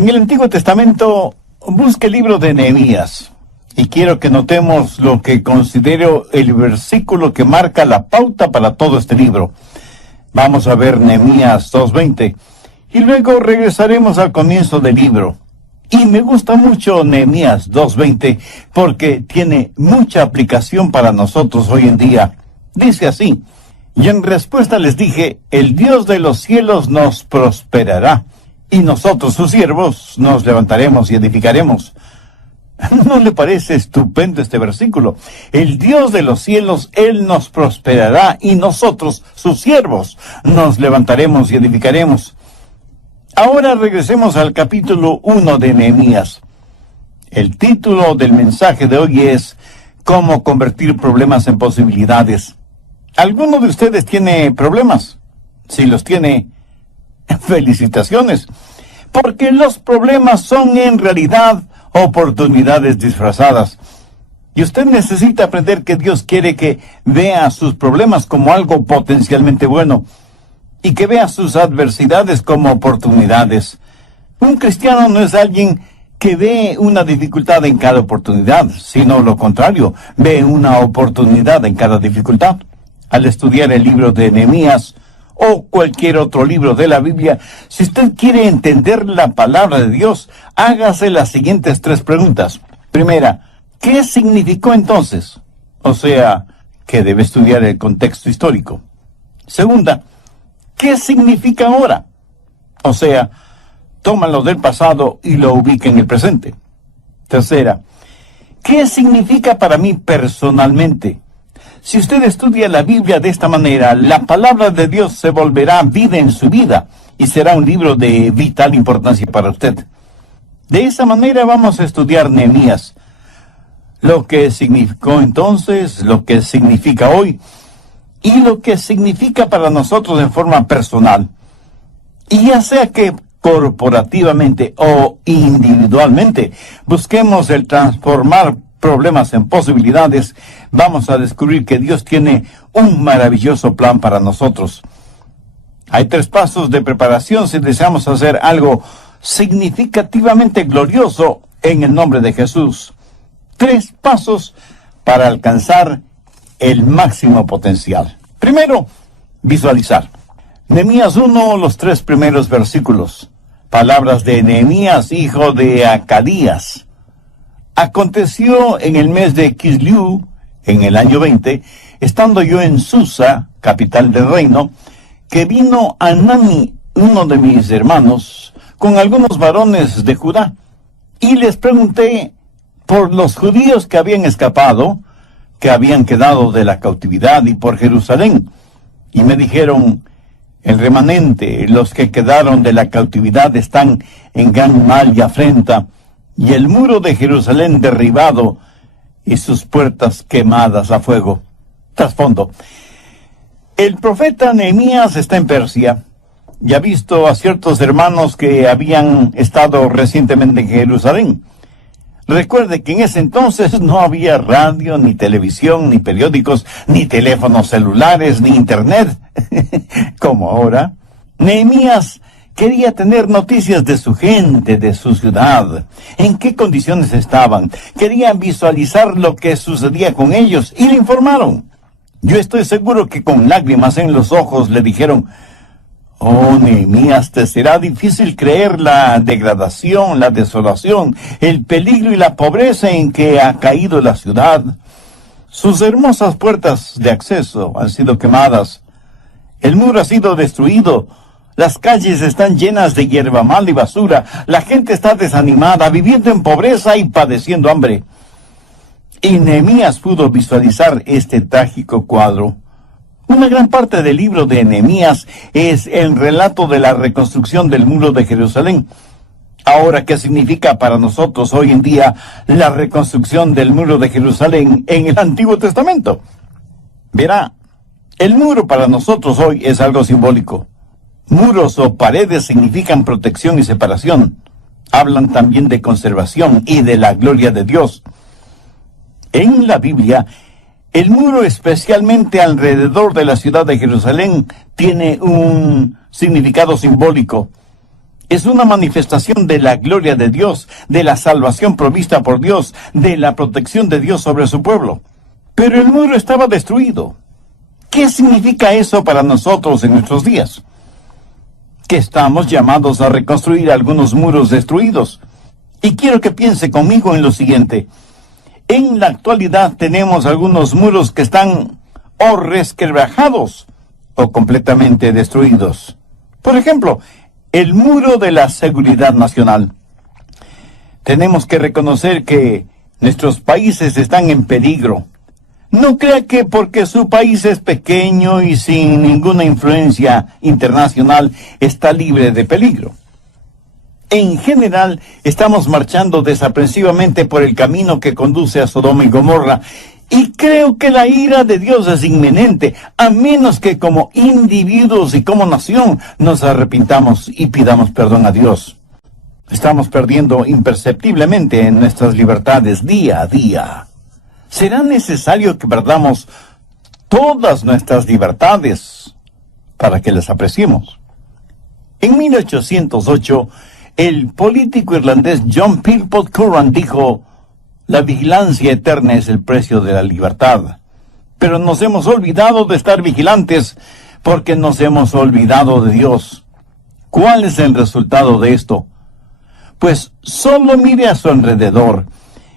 En el Antiguo Testamento, busque el libro de Nehemías. Y quiero que notemos lo que considero el versículo que marca la pauta para todo este libro. Vamos a ver Nehemías 2:20. Y luego regresaremos al comienzo del libro. Y me gusta mucho Nehemías 2:20 porque tiene mucha aplicación para nosotros hoy en día. Dice así: y en respuesta les dije, el Dios de los cielos nos prosperará, y nosotros sus siervos nos levantaremos y edificaremos. ¿No le parece estupendo este versículo? El Dios de los cielos, Él nos prosperará, y nosotros, sus siervos, nos levantaremos y edificaremos. Ahora regresemos al capítulo 1 de Nehemías. El título del mensaje de hoy es ¿Cómo convertir problemas en posibilidades? ¿Alguno de ustedes tiene problemas? Si los tiene, felicitaciones, porque los problemas son en realidad oportunidades disfrazadas. Y usted necesita aprender que Dios quiere que vea sus problemas como algo potencialmente bueno y que vea sus adversidades como oportunidades. Un cristiano no es alguien que ve una dificultad en cada oportunidad, sino lo contrario, ve una oportunidad en cada dificultad. Al estudiar el libro de Nehemías o cualquier otro libro de la Biblia, si usted quiere entender la palabra de Dios, hágase las siguientes 3 preguntas. Primera, ¿qué significó entonces? O sea, que debe estudiar el contexto histórico. Segunda, ¿qué significa ahora? O sea, toma lo del pasado y lo ubica en el presente. Tercera, ¿qué significa para mí personalmente? Si usted estudia la Biblia de esta manera, la palabra de Dios se volverá vida en su vida y será un libro de vital importancia para usted. De esa manera vamos a estudiar Nehemías. Lo que significó entonces, lo que significa hoy y lo que significa para nosotros en forma personal. Y ya sea que corporativamente o individualmente busquemos el transformar problemas en posibilidades, vamos a descubrir que Dios tiene un maravilloso plan para nosotros. Hay 3 pasos de preparación si deseamos hacer algo significativamente glorioso en el nombre de Jesús. 3 pasos para alcanzar el máximo potencial. Primero, visualizar. Nehemías 1, los 3 primeros versículos. Palabras de Nehemías, hijo de Acalías. Aconteció en el mes de Kislev, en el año 20, estando yo en Susa, capital del reino, que vino Anani, uno de mis hermanos, con algunos varones de Judá, y les pregunté por los judíos que habían escapado, que habían quedado de la cautividad, y por Jerusalén. Y me dijeron, el remanente, los que quedaron de la cautividad están en gran mal y afrenta, y el muro de Jerusalén derribado, y sus puertas quemadas a fuego. Trasfondo. El profeta Nehemías está en Persia, y ha visto a ciertos hermanos que habían estado recientemente en Jerusalén. Recuerde que en ese entonces no había radio, ni televisión, ni periódicos, ni teléfonos celulares, ni internet, como ahora. Nehemías quería tener noticias de su gente, de su ciudad, en qué condiciones estaban. Querían visualizar lo que sucedía con ellos y le informaron. Yo estoy seguro que con lágrimas en los ojos le dijeron, oh, Nehemías, te será difícil creer la degradación, la desolación, el peligro y la pobreza en que ha caído la ciudad. Sus hermosas puertas de acceso han sido quemadas. El muro ha sido destruido. Las calles están llenas de hierba mala y basura. La gente está desanimada, viviendo en pobreza y padeciendo hambre. Y Nehemías pudo visualizar este trágico cuadro. Una gran parte del libro de Nehemías es el relato de la reconstrucción del muro de Jerusalén. Ahora, ¿qué significa para nosotros hoy en día la reconstrucción del muro de Jerusalén en el Antiguo Testamento? Verá, el muro para nosotros hoy es algo simbólico. Muros o paredes significan protección y separación. Hablan también de conservación y de la gloria de Dios. En la Biblia, el muro, especialmente alrededor de la ciudad de Jerusalén, tiene un significado simbólico. Es una manifestación de la gloria de Dios, de la salvación provista por Dios, de la protección de Dios sobre su pueblo. Pero el muro estaba destruido. ¿Qué significa eso para nosotros en nuestros días? Que estamos llamados a reconstruir algunos muros destruidos. Y quiero que piense conmigo en lo siguiente. En la actualidad tenemos algunos muros que están o resquebrajados o completamente destruidos. Por ejemplo, el muro de la seguridad nacional. Tenemos que reconocer que nuestros países están en peligro. No crea que porque su país es pequeño y sin ninguna influencia internacional está libre de peligro. En general, estamos marchando desaprensivamente por el camino que conduce a Sodoma y Gomorra, y creo que la ira de Dios es inminente, a menos que como individuos y como nación nos arrepintamos y pidamos perdón a Dios. Estamos perdiendo imperceptiblemente en nuestras libertades día a día. ¿Será necesario que perdamos todas nuestras libertades para que las apreciemos? En 1808, el político irlandés John Philpot Curran dijo: la vigilancia eterna es el precio de la libertad. Pero nos hemos olvidado de estar vigilantes porque nos hemos olvidado de Dios. ¿Cuál es el resultado de esto? Pues solo mire a su alrededor.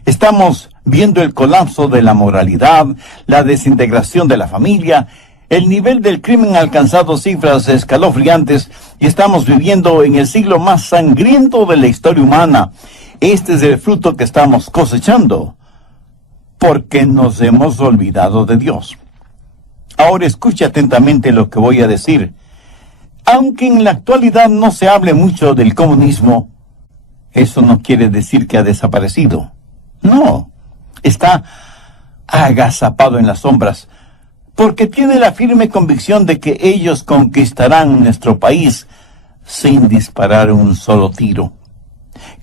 Estamos viendo el colapso de la moralidad, la desintegración de la familia, el nivel del crimen ha alcanzado cifras escalofriantes y estamos viviendo en el siglo más sangriento de la historia humana. Este es el fruto que estamos cosechando, porque nos hemos olvidado de Dios. Ahora escuche atentamente lo que voy a decir. Aunque en la actualidad no se hable mucho del comunismo, eso no quiere decir que ha desaparecido. No, está agazapado en las sombras, porque tiene la firme convicción de que ellos conquistarán nuestro país sin disparar un solo tiro.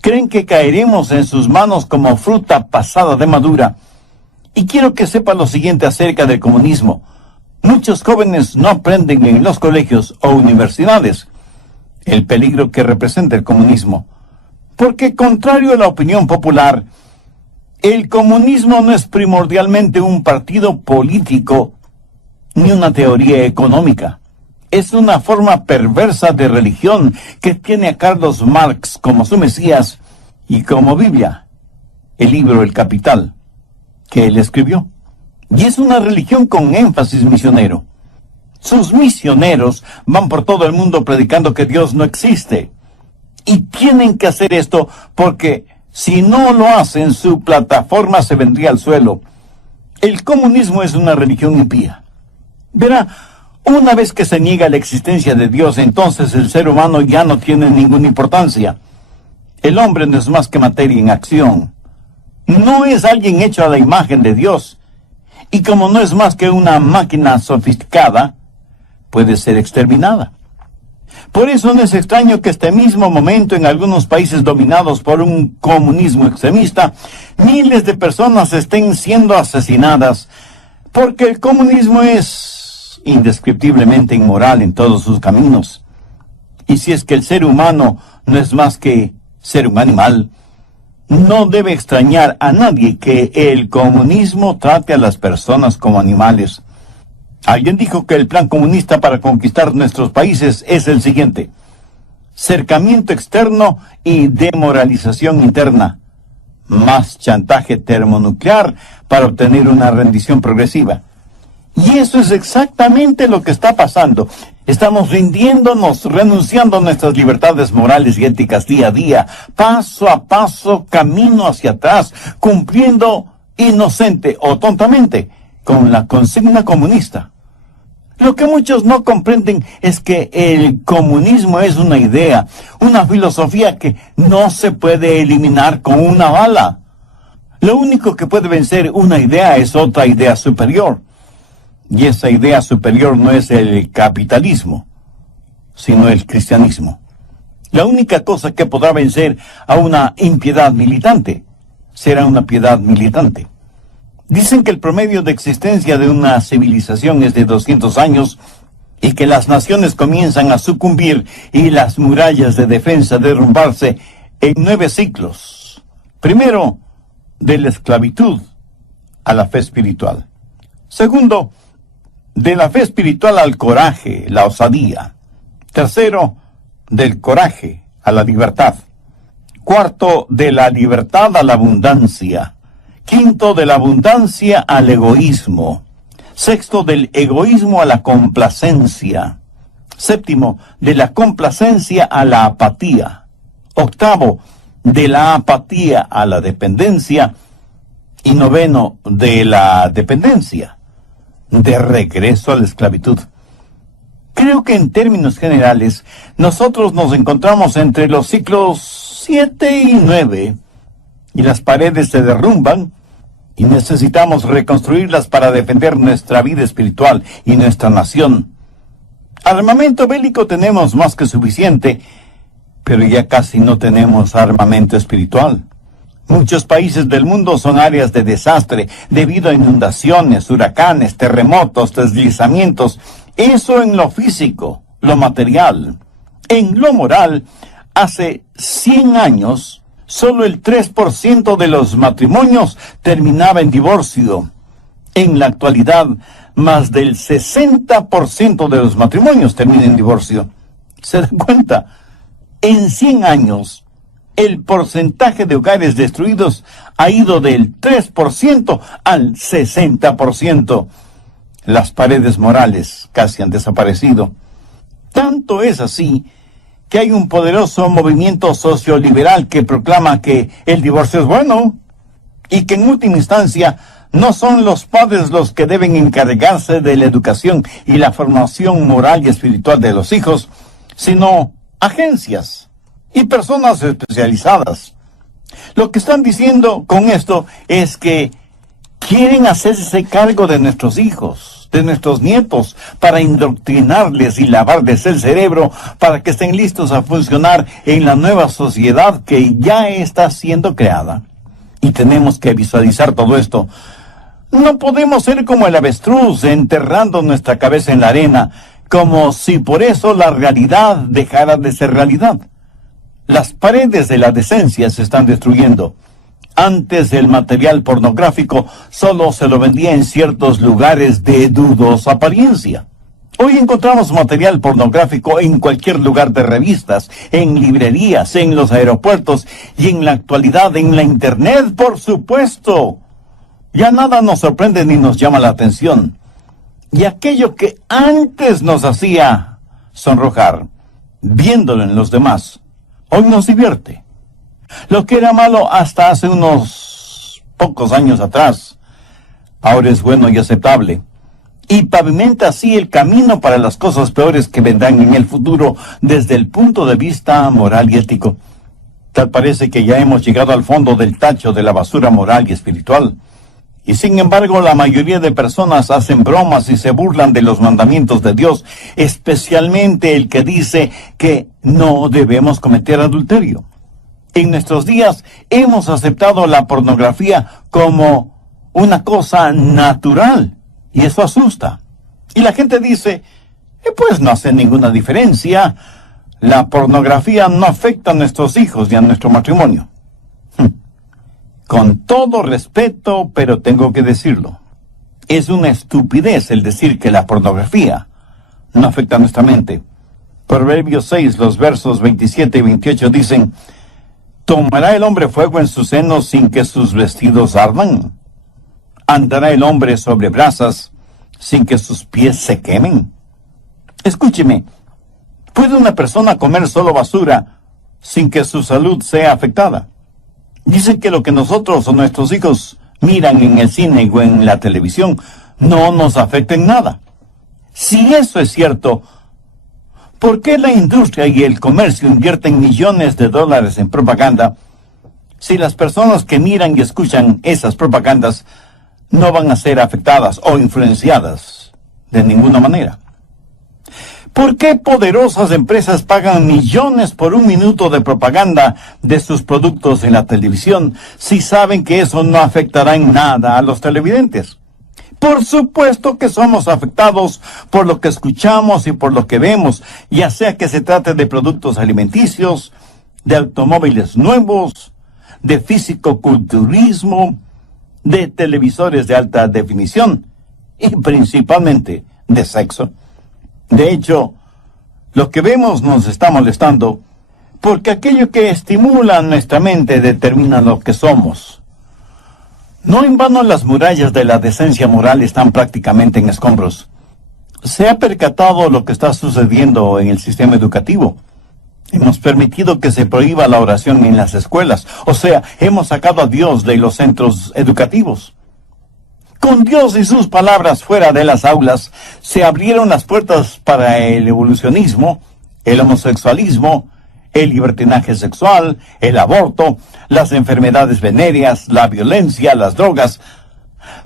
Creen que caeremos en sus manos como fruta pasada de madura. Y quiero que sepa lo siguiente acerca del comunismo. Muchos jóvenes no aprenden en los colegios o universidades el peligro que representa el comunismo, porque contrario a la opinión popular, el comunismo no es primordialmente un partido político ni una teoría económica. Es una forma perversa de religión que tiene a Carlos Marx como su Mesías y como Biblia, el libro El Capital, que él escribió. Y es una religión con énfasis misionero. Sus misioneros van por todo el mundo predicando que Dios no existe. Y tienen que hacer esto porque si no lo hacen, su plataforma se vendría al suelo. El comunismo es una religión impía. Verá, una vez que se niega la existencia de Dios, entonces el ser humano ya no tiene ninguna importancia. El hombre no es más que materia en acción. No es alguien hecho a la imagen de Dios. Y como no es más que una máquina sofisticada, puede ser exterminada. Por eso no es extraño que este mismo momento en algunos países dominados por un comunismo extremista, miles de personas estén siendo asesinadas, porque el comunismo es indescriptiblemente inmoral en todos sus caminos. Y si es que el ser humano no es más que ser un animal, no debe extrañar a nadie que el comunismo trate a las personas como animales. Alguien dijo que el plan comunista para conquistar nuestros países es el siguiente: cercamiento externo y demoralización interna, más chantaje termonuclear para obtener una rendición progresiva. Y eso es exactamente lo que está pasando. Estamos rindiéndonos, renunciando a nuestras libertades morales y éticas día a día, paso a paso, camino hacia atrás, cumpliendo inocente o tontamente con la consigna comunista. Lo que muchos no comprenden es que el comunismo es una idea, una filosofía que no se puede eliminar con una bala. Lo único que puede vencer una idea es otra idea superior. Y esa idea superior no es el capitalismo, sino el cristianismo. La única cosa que podrá vencer a una impiedad militante será una piedad militante. Dicen que el promedio de existencia de una civilización es de 200 años y que las naciones comienzan a sucumbir y las murallas de defensa derrumbarse en 9 ciclos. Primero, de la esclavitud a la fe espiritual. Segundo, de la fe espiritual al coraje, la osadía. Tercero, del coraje a la libertad. Cuarto, de la libertad a la abundancia. Quinto, de la abundancia al egoísmo. Sexto, del egoísmo a la complacencia. Séptimo, de la complacencia a la apatía. Octavo, de la apatía a la dependencia. Y noveno, de la dependencia, de regreso a la esclavitud. Creo que en términos generales, nosotros nos encontramos entre los ciclos 7 y 9, y las paredes se derrumban, y necesitamos reconstruirlas para defender nuestra vida espiritual y nuestra nación. Armamento bélico tenemos más que suficiente, pero ya casi no tenemos armamento espiritual. Muchos países del mundo son áreas de desastre debido a inundaciones, huracanes, terremotos, deslizamientos. Eso en lo físico, lo material. En lo moral, hace 100 años, solo el 3% de los matrimonios terminaba en divorcio. En la actualidad, más del 60% de los matrimonios terminan en divorcio. ¿Se dan cuenta? En 100 años, el porcentaje de hogares destruidos ha ido del 3% al 60%. Las paredes morales casi han desaparecido. Tanto es así que hay un poderoso movimiento socioliberal que proclama que el divorcio es bueno y que en última instancia no son los padres los que deben encargarse de la educación y la formación moral y espiritual de los hijos, sino agencias y personas especializadas. Lo que están diciendo con esto es que quieren hacerse cargo de nuestros hijos, de nuestros nietos, para indoctrinarles y lavarles el cerebro para que estén listos a funcionar en la nueva sociedad que ya está siendo creada. Y tenemos que visualizar todo esto. No podemos ser como el avestruz enterrando nuestra cabeza en la arena, como si por eso la realidad dejara de ser realidad. Las paredes de la decencia se están destruyendo. Antes el material pornográfico solo se lo vendía en ciertos lugares de dudosa apariencia. Hoy encontramos material pornográfico en cualquier lugar de revistas, en librerías, en los aeropuertos y en la actualidad en la internet, por supuesto. Ya nada nos sorprende ni nos llama la atención. Y aquello que antes nos hacía sonrojar, viéndolo en los demás, hoy nos divierte. Lo que era malo hasta hace unos pocos años atrás, ahora es bueno y aceptable. Y pavimenta así el camino para las cosas peores que vendrán en el futuro desde el punto de vista moral y ético. Tal parece que ya hemos llegado al fondo del tacho de la basura moral y espiritual. Y sin embargo, la mayoría de personas hacen bromas y se burlan de los mandamientos de Dios, especialmente el que dice que no debemos cometer adulterio. En nuestros días hemos aceptado la pornografía como una cosa natural, y eso asusta. Y la gente dice, pues no hace ninguna diferencia, la pornografía no afecta a nuestros hijos ni a nuestro matrimonio. Con todo respeto, pero tengo que decirlo. Es una estupidez el decir que la pornografía no afecta a nuestra mente. Proverbios 6, los versos 27 y 28 dicen, ¿tomará el hombre fuego en su seno sin que sus vestidos ardan? ¿Andará el hombre sobre brasas sin que sus pies se quemen? Escúcheme, ¿puede una persona comer solo basura sin que su salud sea afectada? Dicen que lo que nosotros o nuestros hijos miran en el cine o en la televisión no nos afecta en nada. Si eso es cierto, ¿por qué la industria y el comercio invierten millones de dólares en propaganda si las personas que miran y escuchan esas propagandas no van a ser afectadas o influenciadas de ninguna manera? ¿Por qué poderosas empresas pagan millones por un minuto de propaganda de sus productos en la televisión si saben que eso no afectará en nada a los televidentes? Por supuesto que somos afectados por lo que escuchamos y por lo que vemos, ya sea que se trate de productos alimenticios, de automóviles nuevos, de físico-culturismo, de televisores de alta definición y principalmente de sexo. De hecho, lo que vemos nos está molestando porque aquello que estimula nuestra mente determina lo que somos. No en vano las murallas de la decencia moral están prácticamente en escombros. ¿Se ha percatado lo que está sucediendo en el sistema educativo? Hemos permitido que se prohíba la oración en las escuelas, o sea, hemos sacado a Dios de los centros educativos. Con Dios y sus palabras fuera de las aulas, se abrieron las puertas para el evolucionismo, el homosexualismo, el libertinaje sexual, el aborto, las enfermedades venéreas, la violencia, las drogas.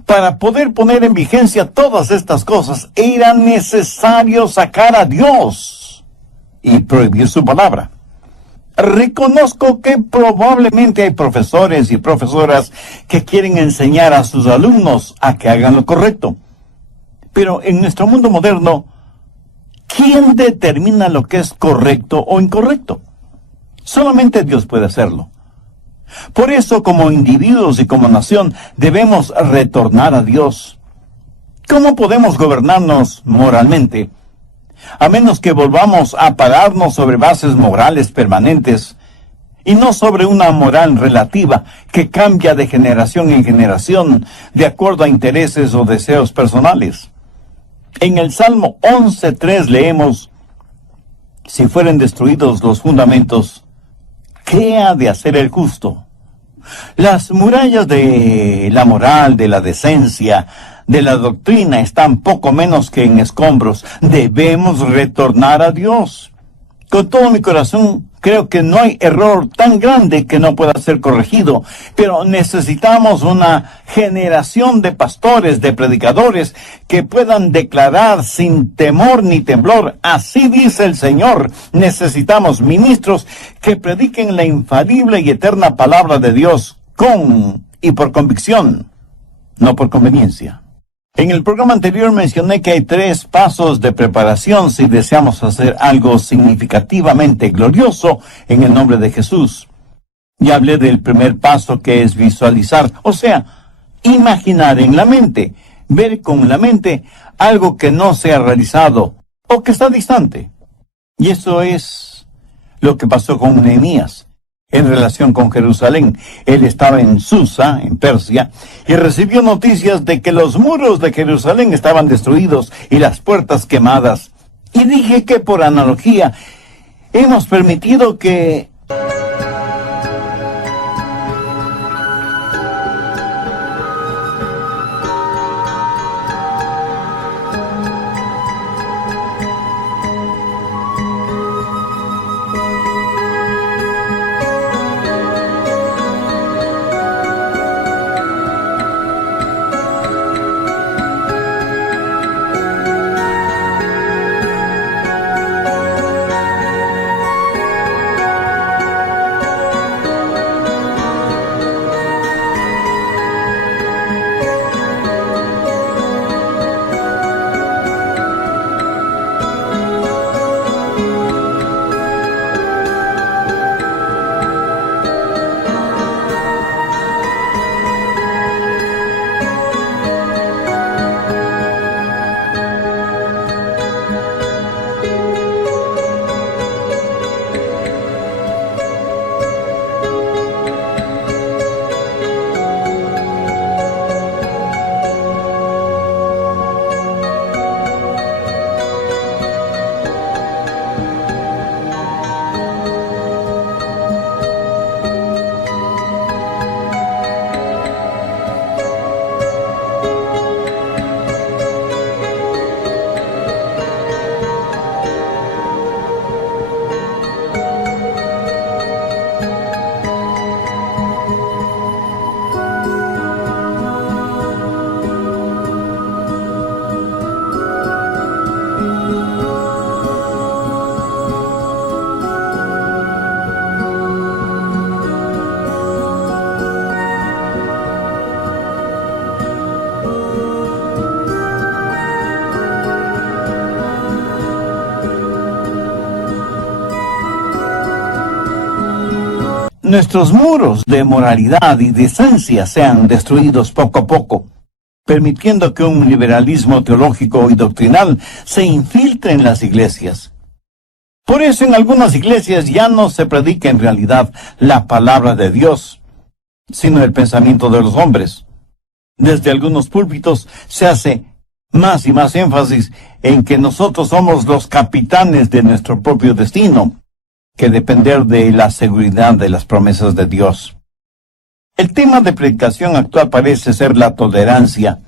Para poder poner en vigencia todas estas cosas, era necesario sacar a Dios y prohibir su palabra. Reconozco que probablemente hay profesores y profesoras que quieren enseñar a sus alumnos a que hagan lo correcto. Pero en nuestro mundo moderno, ¿quién determina lo que es correcto o incorrecto? Solamente Dios puede hacerlo. Por eso, como individuos y como nación, debemos retornar a Dios. ¿Cómo podemos gobernarnos moralmente? A menos que volvamos a pararnos sobre bases morales permanentes y no sobre una moral relativa que cambia de generación en generación de acuerdo a intereses o deseos personales. En el Salmo 11:3 leemos: si fueren destruidos los fundamentos, ¿qué ha de hacer el justo? Las murallas de la moral, de la decencia, de la doctrina están poco menos que en escombros. Debemos retornar a Dios. Con todo mi corazón, creo que no hay error tan grande que no pueda ser corregido, pero necesitamos una generación de pastores, de predicadores, que puedan declarar sin temor ni temblor: así dice el Señor. Necesitamos ministros que prediquen la infalible y eterna palabra de Dios con y por convicción, no por conveniencia. En el programa anterior mencioné que hay 3 pasos de preparación si deseamos hacer algo significativamente glorioso en el nombre de Jesús. Y hablé del primer paso, que es visualizar, o sea, imaginar en la mente, ver con la mente algo que no se ha realizado o que está distante. Y eso es lo que pasó con Nehemías. En relación con Jerusalén, él estaba en Susa, en Persia, y recibió noticias de que los muros de Jerusalén estaban destruidos y las puertas quemadas. Y dije que por analogía, hemos permitido que nuestros muros de moralidad y decencia sean destruidos poco a poco, permitiendo que un liberalismo teológico y doctrinal se infiltre en las iglesias. Por eso en algunas iglesias ya no se predica en realidad la palabra de Dios, sino el pensamiento de los hombres. Desde algunos púlpitos se hace más y más énfasis en que nosotros somos los capitanes de nuestro propio destino, que depender de la seguridad de las promesas de Dios. El tema de predicación actual parece ser la tolerancia.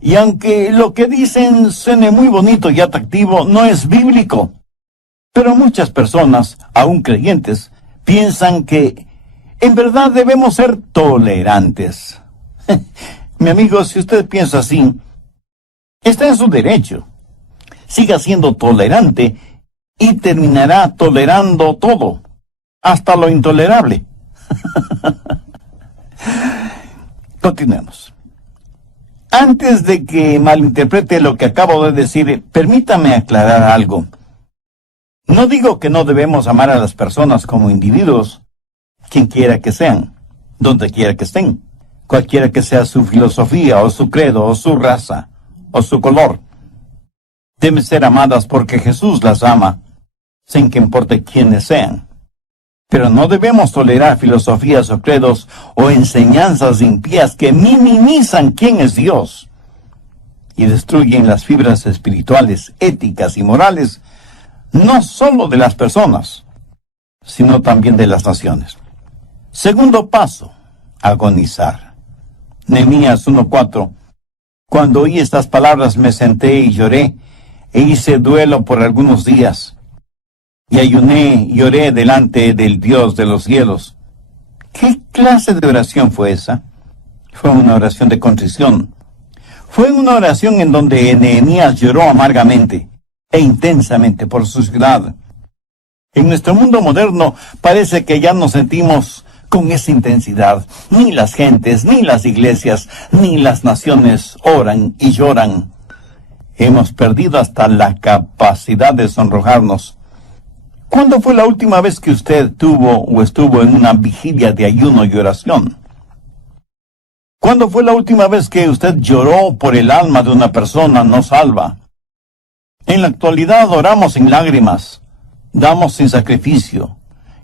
Y aunque lo que dicen suene muy bonito y atractivo, no es bíblico. Pero muchas personas, aún creyentes, piensan que en verdad debemos ser tolerantes. Mi amigo, si usted piensa así, está en su derecho. Siga siendo tolerante y terminará tolerando todo, hasta lo intolerable. Continuemos. Antes de que malinterprete lo que acabo de decir, permítame aclarar algo. No digo que no debemos amar a las personas como individuos, quien quiera que sean, donde quiera que estén, cualquiera que sea su filosofía, o su credo, o su raza, o su color. Deben ser amadas porque Jesús las ama, sin que importe quiénes sean. Pero no debemos tolerar filosofías o credos o enseñanzas impías que minimizan quién es Dios y destruyen las fibras espirituales, éticas y morales, no solo de las personas, sino también de las naciones. Segundo paso, agonizar. Nehemías 1:4. Cuando oí estas palabras me senté y lloré, e hice duelo por algunos días, y ayuné y oré delante del Dios de los cielos. ¿Qué clase de oración fue esa? Fue una oración de contrición. Fue una oración en donde Nehemías lloró amargamente e intensamente por su ciudad. En nuestro mundo moderno parece que ya nos sentimos con esa intensidad. Ni las gentes, ni las iglesias, ni las naciones oran y lloran. Hemos perdido hasta la capacidad de sonrojarnos. ¿Cuándo fue la última vez que usted tuvo o estuvo en una vigilia de ayuno y oración? ¿Cuándo fue la última vez que usted lloró por el alma de una persona no salva? En la actualidad oramos sin lágrimas, damos sin sacrificio,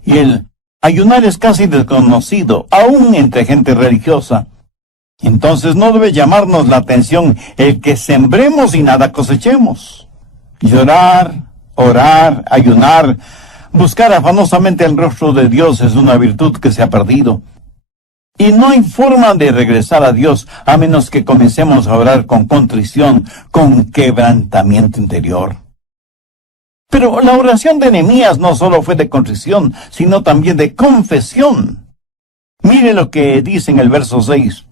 y el ayunar es casi desconocido, aún entre gente religiosa. Entonces no debe llamarnos la atención el que sembremos y nada cosechemos. Llorar, orar, ayunar, buscar afanosamente el rostro de Dios es una virtud que se ha perdido. Y no hay forma de regresar a Dios a menos que comencemos a orar con contrición, con quebrantamiento interior. Pero la oración de Nehemías no solo fue de contrición, sino también de confesión. Mire lo que dice en el verso 6.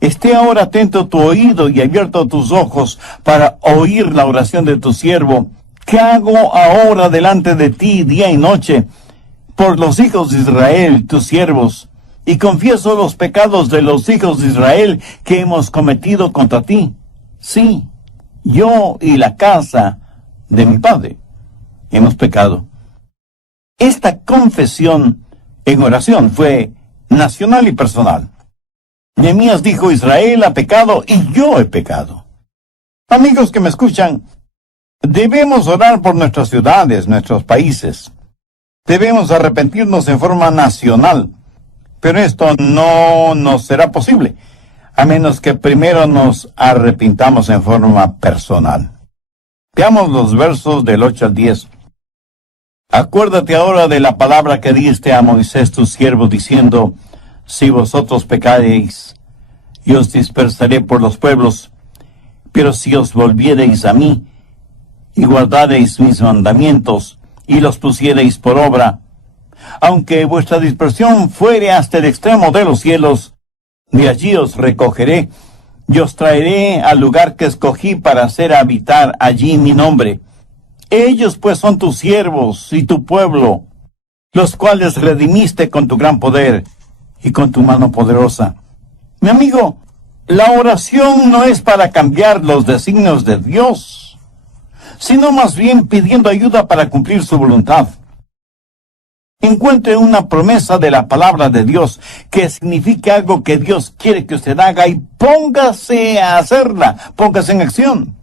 Esté ahora atento tu oído y abierto tus ojos para oír la oración de tu siervo, que hago ahora delante de ti día y noche, por los hijos de Israel, tus siervos, y confieso los pecados de los hijos de Israel que hemos cometido contra ti. Sí, yo y la casa de mi padre hemos pecado. Esta confesión en oración fue nacional y personal. Nehemías dijo, Israel ha pecado y yo he pecado. Amigos que me escuchan, debemos orar por nuestras ciudades, nuestros países. Debemos arrepentirnos en forma nacional. Pero esto no nos será posible, a menos que primero nos arrepintamos en forma personal. Veamos los versos del 8 al 10. Acuérdate ahora de la palabra que diste a Moisés tu siervo, diciendo, si vosotros pecareis, yo os dispersaré por los pueblos, pero si os volviereis a mí, y guardareis mis mandamientos, y los pusiereis por obra, aunque vuestra dispersión fuere hasta el extremo de los cielos, de allí os recogeré, y os traeré al lugar que escogí para hacer habitar allí mi nombre. Ellos pues son tus siervos y tu pueblo, los cuales redimiste con tu gran poder y con tu mano poderosa. Mi amigo, la oración no es para cambiar los designios de Dios, sino más bien pidiendo ayuda para cumplir su voluntad. Encuentre una promesa de la palabra de Dios que significa algo que Dios quiere que usted haga y póngase a hacerla, póngase en acción.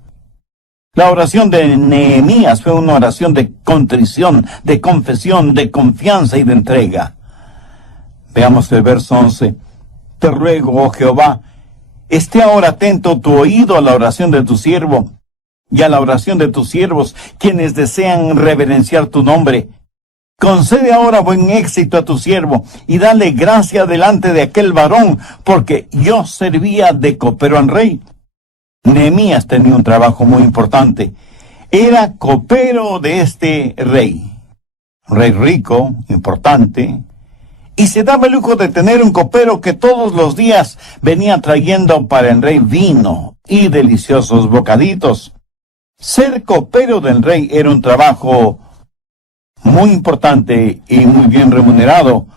La oración de Nehemías fue una oración de contrición, de confesión, de confianza y de entrega. Veamos el verso 11. Te ruego, oh Jehová, esté ahora atento tu oído a la oración de tu siervo y a la oración de tus siervos, quienes desean reverenciar tu nombre. Concede ahora buen éxito a tu siervo, y dale gracia delante de aquel varón, porque yo servía de copero al rey. Nehemías tenía un trabajo muy importante. Era copero de este rey. Un rey rico, importante, y se daba el lujo de tener un copero que todos los días venía trayendo para el rey vino y deliciosos bocaditos. Ser copero del rey era un trabajo muy importante y muy bien remunerado,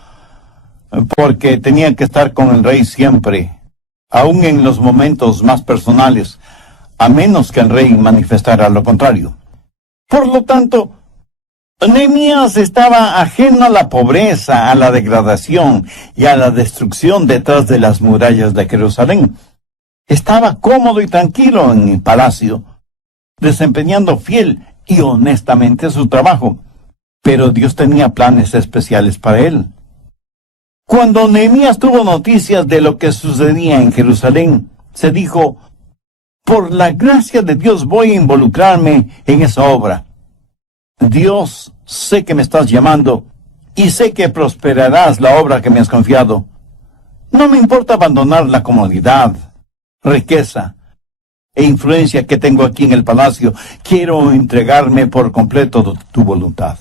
porque tenía que estar con el rey siempre, aun en los momentos más personales, a menos que el rey manifestara lo contrario. Por lo tanto, Nehemías estaba ajeno a la pobreza, a la degradación y a la destrucción detrás de las murallas de Jerusalén. Estaba cómodo y tranquilo en el palacio, desempeñando fiel y honestamente su trabajo. Pero Dios tenía planes especiales para él. Cuando Nehemías tuvo noticias de lo que sucedía en Jerusalén, se dijo: por la gracia de Dios voy a involucrarme en esa obra. Dios, sé que me estás llamando y sé que prosperarás la obra que me has confiado. No me importa abandonar la comodidad, riqueza e influencia que tengo aquí en el palacio. Quiero entregarme por completo tu voluntad.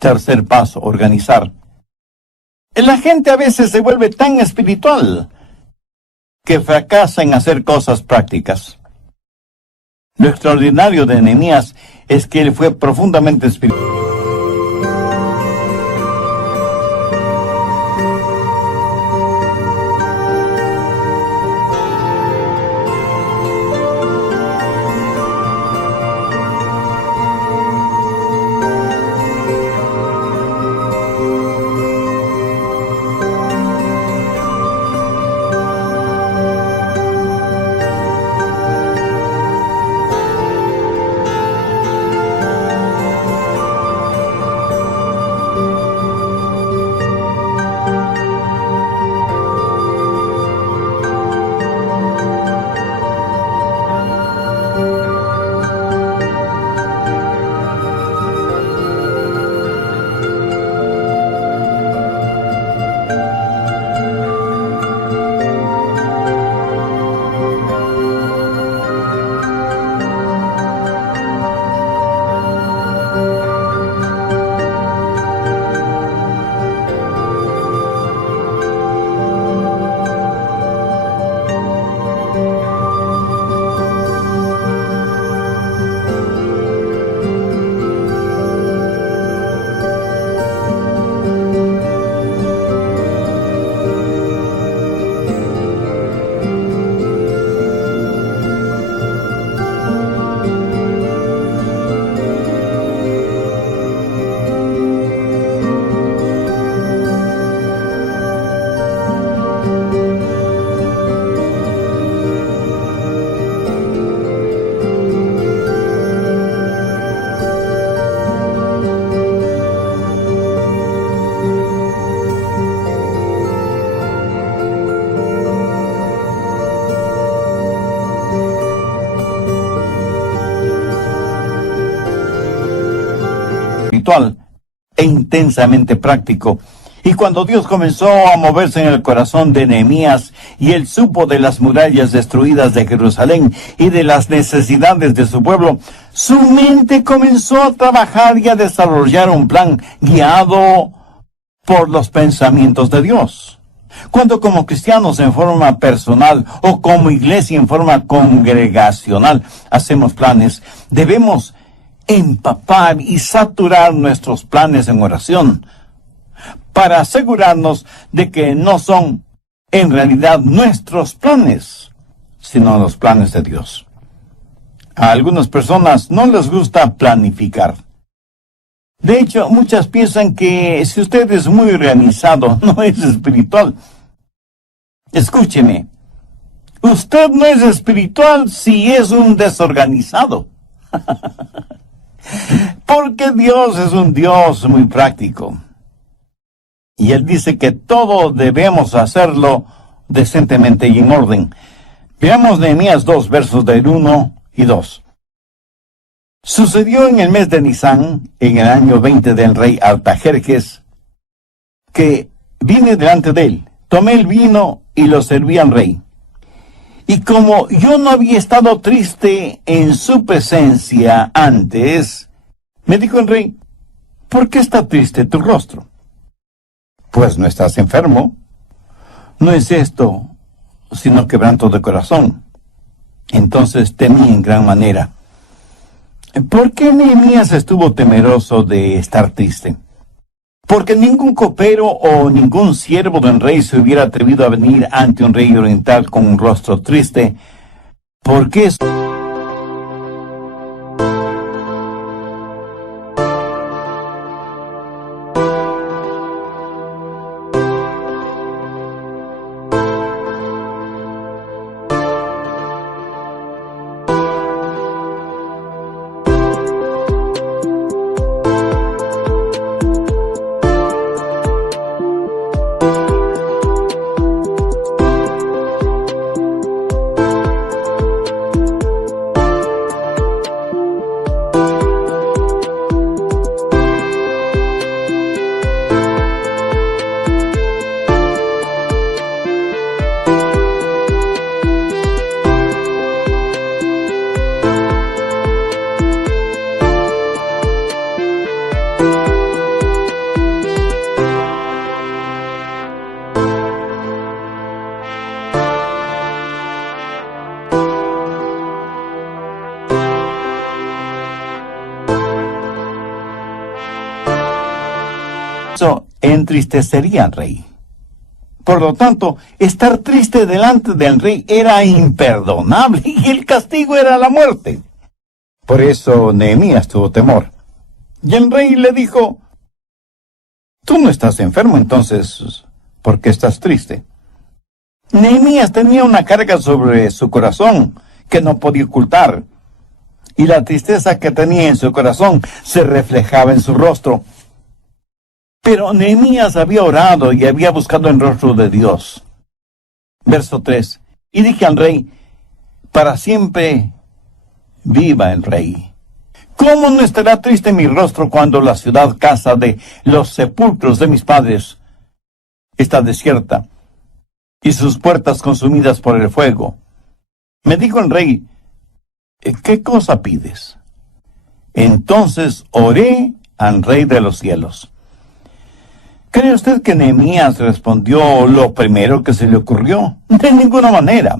Tercer paso, organizar. La gente a veces se vuelve tan espiritual que fracasa en hacer cosas prácticas. Lo extraordinario de Nehemías es que él fue profundamente espiritual. E intensamente práctico. Y cuando Dios comenzó a moverse en el corazón de Nehemías y él supo de las murallas destruidas de Jerusalén y de las necesidades de su pueblo, su mente comenzó a trabajar y a desarrollar un plan guiado por los pensamientos de Dios. Cuando como cristianos en forma personal o como iglesia en forma congregacional hacemos planes, debemos empapar y saturar nuestros planes en oración para asegurarnos de que no son en realidad nuestros planes, sino los planes de Dios. A algunas personas no les gusta planificar. De hecho, muchas piensan que si usted es muy organizado, no es espiritual. Escúcheme, usted no es espiritual si es un desorganizado. Porque Dios es un Dios muy práctico. Y Él dice que todo debemos hacerlo decentemente y en orden. Veamos Nehemías 2, versos del 1 y 2. Sucedió en el mes de Nisán, en el año 20 del rey Artajerjes, que vine delante de él, tomé el vino y lo serví al rey. Y como yo no había estado triste en su presencia antes, me dijo el rey, ¿por qué está triste tu rostro? Pues no estás enfermo. No es esto, sino quebranto de corazón. Entonces temí en gran manera. ¿Por qué Nehemías estuvo temeroso de estar triste? Porque ningún copero o ningún siervo del rey se hubiera atrevido a venir ante un rey oriental con un rostro triste, porque es... entristecería al rey. Por lo tanto, estar triste delante del rey era imperdonable y el castigo era la muerte. Por eso Nehemías tuvo temor. Y el rey le dijo, tú no estás enfermo, entonces, ¿por qué estás triste? Nehemías tenía una carga sobre su corazón que no podía ocultar, y la tristeza que tenía en su corazón se reflejaba en su rostro. Pero Nehemías había orado y había buscado el rostro de Dios. Verso 3. Y dije al rey, para siempre viva el rey. ¿Cómo no estará triste mi rostro cuando la ciudad casa de los sepulcros de mis padres está desierta y sus puertas consumidas por el fuego? Me dijo el rey, ¿qué cosa pides? Entonces oré al rey de los cielos. ¿Cree usted que Nehemías respondió lo primero que se le ocurrió? De ninguna manera.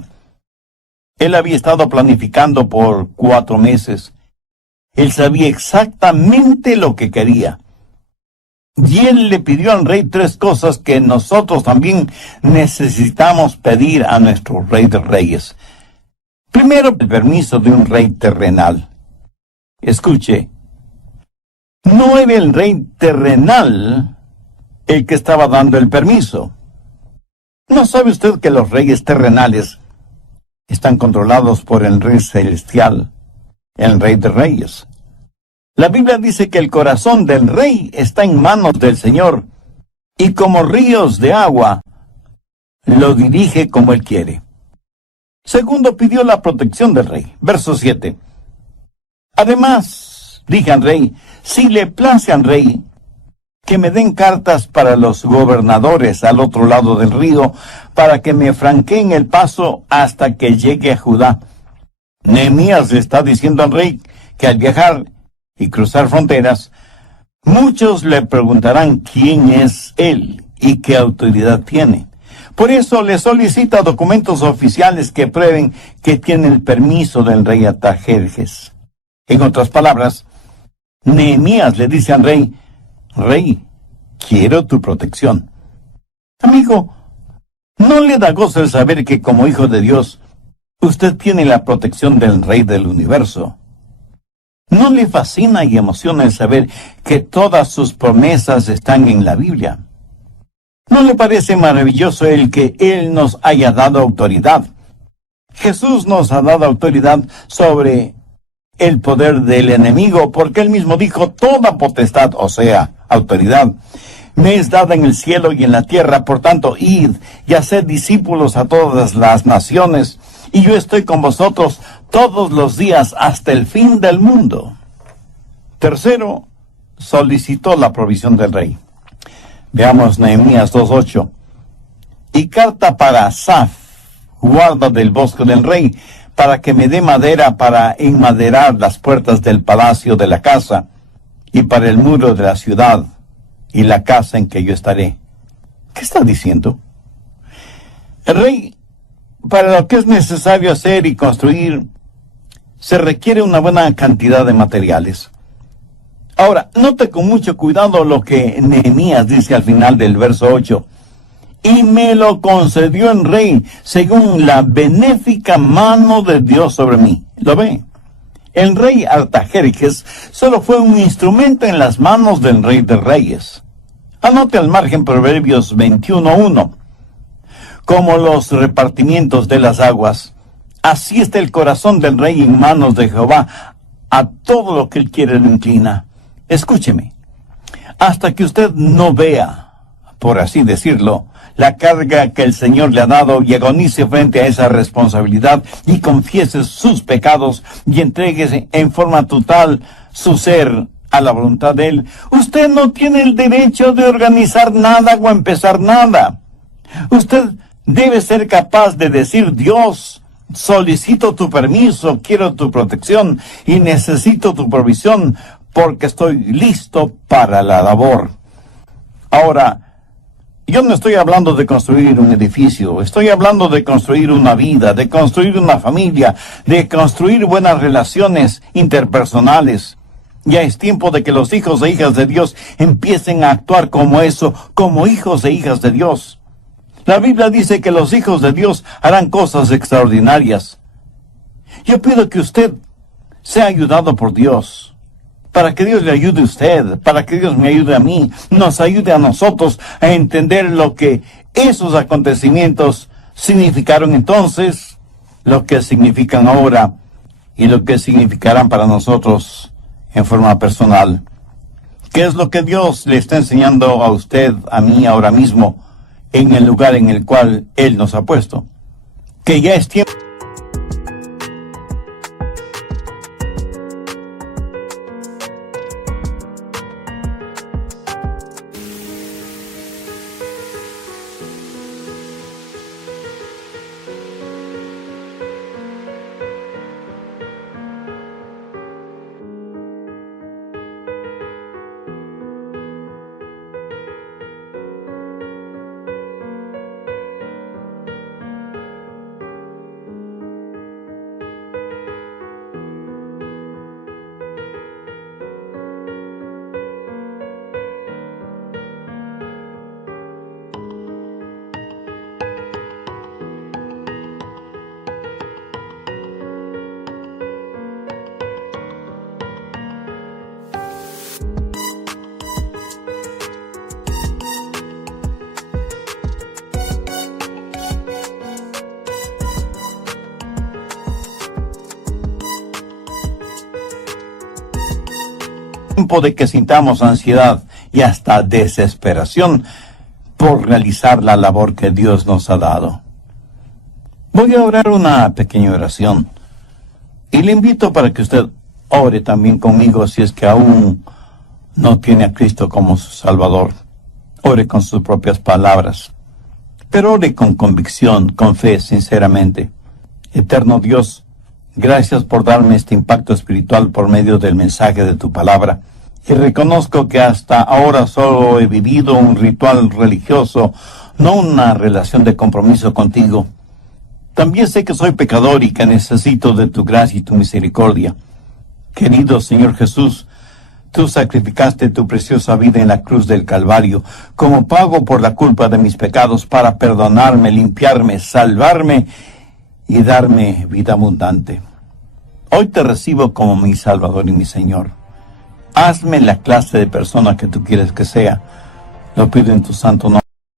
Él había estado planificando por 4 meses. Él sabía exactamente lo que quería. Y él le pidió al rey 3 cosas que nosotros también necesitamos pedir a nuestro rey de reyes. Primero, el permiso de un rey terrenal. Escuche, no era el rey terrenal el que estaba dando el permiso. ¿No sabe usted que los reyes terrenales están controlados por el rey celestial, el rey de reyes? La Biblia dice que el corazón del rey está en manos del Señor, y como ríos de agua, lo dirige como él quiere. Segundo, pidió la protección del rey. Verso 7. Además, dije al rey, si le place al rey, que me den cartas para los gobernadores al otro lado del río, para que me franqueen el paso hasta que llegue a Judá. Nehemías le está diciendo al rey que al viajar y cruzar fronteras, muchos le preguntarán quién es él y qué autoridad tiene. Por eso le solicita documentos oficiales que prueben que tiene el permiso del rey Artajerjes. En otras palabras, Nehemías le dice al rey, Rey, quiero tu protección. Amigo, ¿no le da gozo el saber que como hijo de Dios, usted tiene la protección del Rey del universo? ¿No le fascina y emociona el saber que todas sus promesas están en la Biblia? ¿No le parece maravilloso el que Él nos haya dado autoridad? Jesús nos ha dado autoridad sobre el poder del enemigo, porque Él mismo dijo, toda potestad, o sea, autoridad, me es dada en el cielo y en la tierra, por tanto, id y haced discípulos a todas las naciones, y yo estoy con vosotros todos los días hasta el fin del mundo. Tercero, solicitó la provisión del rey. Veamos Nehemías 2:8. Y carta para Asaf, guarda del bosque del rey, para que me dé madera para enmaderar las puertas del palacio de la casa, y para el muro de la ciudad, y la casa en que yo estaré. ¿Qué está diciendo? El rey, para lo que es necesario hacer y construir, se requiere una buena cantidad de materiales. Ahora, note con mucho cuidado lo que Nehemías dice al final del verso 8. Y me lo concedió el rey, según la benéfica mano de Dios sobre mí. ¿Lo ve? El rey Artajerjes solo fue un instrumento en las manos del rey de reyes. Anote al margen Proverbios 21:1. Como los repartimientos de las aguas, así está el corazón del rey en manos de Jehová. A todo lo que él quiere lo inclina. Escúcheme, hasta que usted no vea, por así decirlo, la carga que el Señor le ha dado y agonice frente a esa responsabilidad y confiese sus pecados y entregue en forma total su ser a la voluntad de Él, usted no tiene el derecho de organizar nada o empezar nada. Usted debe ser capaz de decir, Dios, solicito tu permiso, quiero tu protección y necesito tu provisión, porque estoy listo para la labor. Ahora, yo no estoy hablando de construir un edificio, estoy hablando de construir una vida, de construir una familia, de construir buenas relaciones interpersonales. Ya es tiempo de que los hijos e hijas de Dios empiecen a actuar como eso, como hijos e hijas de Dios. La Biblia dice que los hijos de Dios harán cosas extraordinarias. Yo pido que usted sea ayudado por Dios, para que Dios le ayude a usted, para que Dios me ayude a mí, nos ayude a nosotros a entender lo que esos acontecimientos significaron entonces, lo que significan ahora y lo que significarán para nosotros en forma personal. ¿Qué es lo que Dios le está enseñando a usted, a mí, ahora mismo, en el lugar en el cual Él nos ha puesto? Que ya es tiempo. Tiempo de que sintamos ansiedad y hasta desesperación por realizar la labor que Dios nos ha dado. Voy a orar una pequeña oración y le invito para que usted ore también conmigo si es que aún no tiene a Cristo como su Salvador. Ore con sus propias palabras, pero ore con convicción, con fe, sinceramente. Eterno Dios, gracias por darme este impacto espiritual por medio del mensaje de tu palabra. Y reconozco que hasta ahora solo he vivido un ritual religioso, no una relación de compromiso contigo. También sé que soy pecador y que necesito de tu gracia y tu misericordia. Querido Señor Jesús, tú sacrificaste tu preciosa vida en la cruz del Calvario como pago por la culpa de mis pecados para perdonarme, limpiarme, salvarme y darme vida abundante. Hoy te recibo como mi Salvador y mi Señor. Hazme la clase de persona que tú quieres que sea. Lo pido en tu santo nombre.